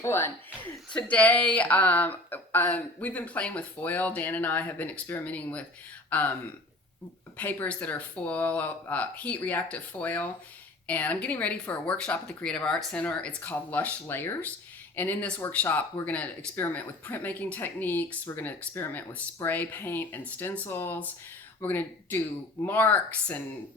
everyone. Today, we've been playing with foil. Dan and I have been experimenting with papers that are foil, heat reactive foil. And I'm getting ready for a workshop at the Creative Arts Center. It's called Lush Layers. And in this workshop, we're gonna experiment with printmaking techniques. We're gonna experiment with spray paint and stencils. We're gonna do marks and,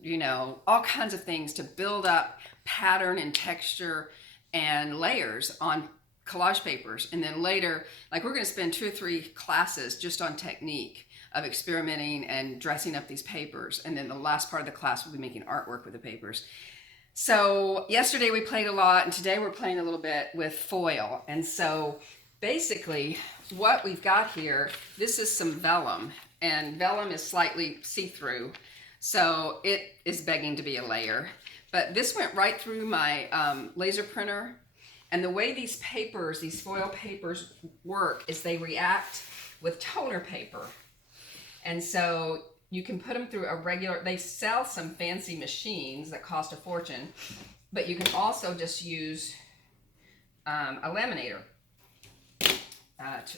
all kinds of things to build up pattern and texture and layers on collage papers. And then later, like, we're gonna spend 2 or 3 classes just on technique of experimenting and dressing up these papers. And then the last part of the class, we'll be making artwork with the papers. So yesterday we played a lot, and today we're playing a little bit with foil. And so basically what we've got here, this is some vellum, and vellum is slightly see-through, so it is begging to be a layer. But this went right through my laser printer, and the way these papers, these foil papers work is they react with toner paper. And so you can put them through a regular, they sell some fancy machines that cost a fortune, but you can also just use a laminator,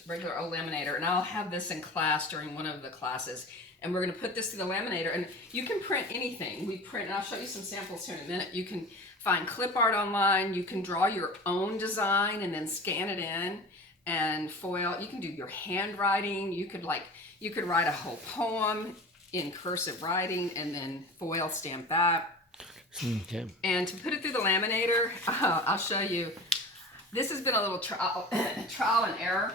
regular old laminator. And I'll have this in class during one of the classes. And we're gonna put this through the laminator, and you can print anything. We print, and I'll show you some samples here in a minute. You can find clip art online. You can draw your own design and then scan it in and foil. You can do your handwriting. You could write a whole poem in cursive writing and then foil stamp that. Okay. And to put it through the laminator, I'll show you. This has been a little trial and error.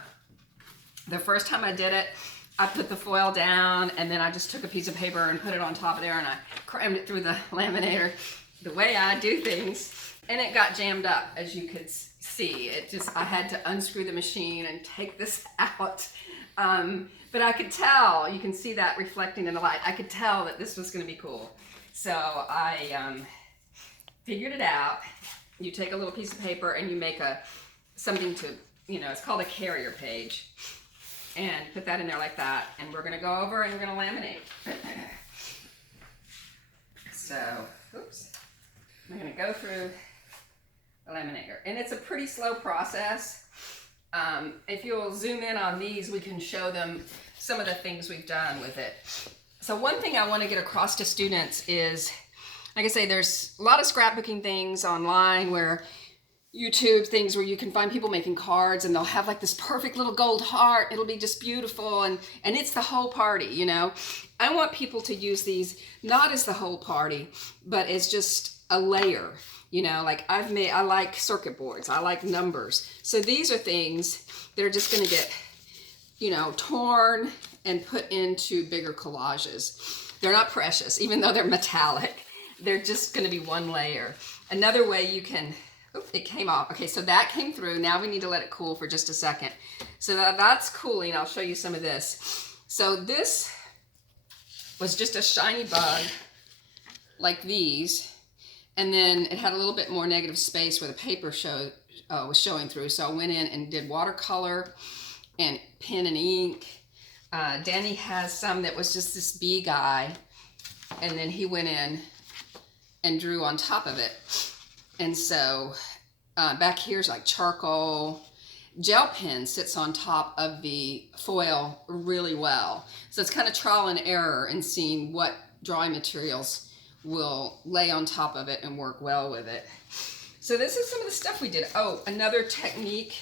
The first time I did it, I put the foil down and then I just took a piece of paper and put it on top of there and I crammed it through the laminator the way I do things. And it got jammed up, as you could see. I had to unscrew the machine and take this out. But I could tell, you can see that reflecting in the light, I could tell that this was going to be cool. So I figured it out. You take a little piece of paper and you make something to, it's called a carrier page. And put that in there like that. And we're going to go over and we're going to laminate. So, oops. I'm going to go through the laminator. And it's a pretty slow process. If you'll zoom in on these, we can show them some of the things we've done with it. So one thing I want to get across to students is, like I say, there's a lot of scrapbooking things online, where YouTube things where you can find people making cards and they'll have like this perfect little gold heart. It'll be just beautiful and it's the whole party, I want people to use these not as the whole party, but as just a layer. Like I like circuit boards, I like numbers. So these are things that are just gonna get, torn and put into bigger collages. They're not precious, even though they're metallic. They're just gonna be one layer. Another way you can, it came off. Okay, so that came through. Now we need to let it cool for just a second. So that's cooling. I'll show you some of this. So this was just a shiny bug like these. And then it had a little bit more negative space where the paper was showing through. So I went in and did watercolor and pen and ink. Danny has some that was just this bee guy. And then he went in and drew on top of it. And so back here's like charcoal. Gel pen sits on top of the foil really well. So it's kind of trial and error in seeing what drawing materials will lay on top of it and work well with it. So this is some of the stuff we did. Oh, another technique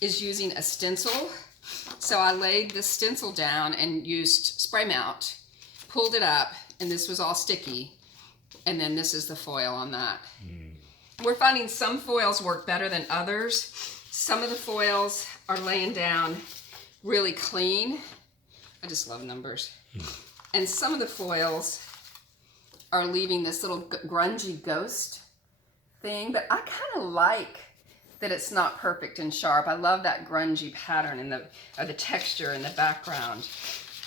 is using a stencil. So I laid the stencil down and used spray mount, pulled it up, and this was all sticky. And then this is the foil on that. We're finding some foils work better than others. Some of the foils are laying down really clean. I just love numbers. And some of the foils are leaving this little grungy ghost thing, but I kind of like that it's not perfect and sharp. I love that grungy pattern and the texture in the background,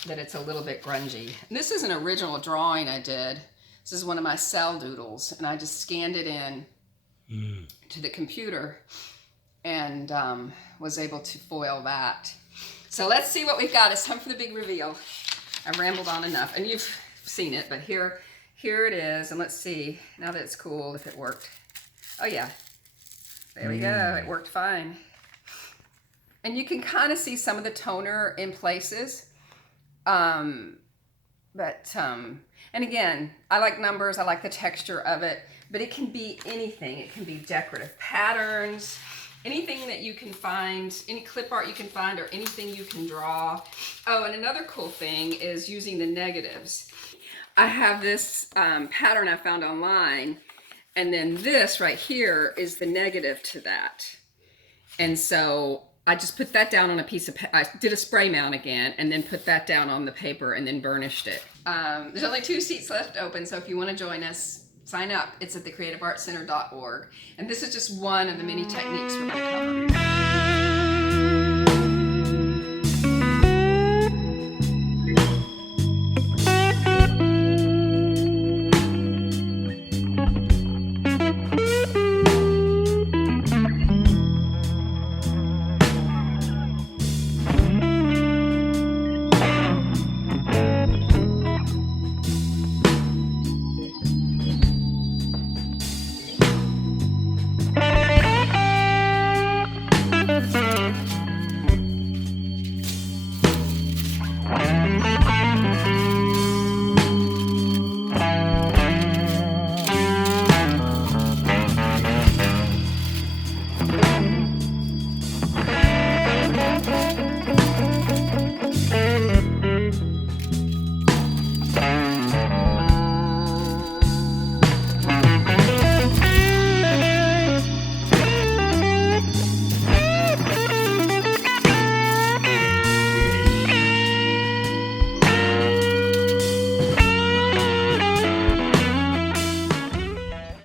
that it's a little bit grungy. And this is an original drawing I did. This is one of my cell doodles, and I just scanned it in to the computer and was able to foil that. So let's see what we've got. It's time for the big reveal. I rambled on enough, and you've seen it, but here it is, and let's see, now that it's cooled, if it worked. Oh yeah, there we go, it worked fine. And you can kind of see some of the toner in places. And again, I like numbers, I like the texture of it, but it can be anything. It can be decorative patterns, anything that you can find, any clip art you can find, or anything you can draw. Oh, and another cool thing is using the negatives. I have this pattern I found online, and then this right here is the negative to that. And so I just put that down on a piece of, I did a spray mount again, and then put that down on the paper and then burnished it. There's only 2 seats left open, so if you want to join us, sign up. It's at thecreativeartscenter.org. And this is just one of the many techniques we're going to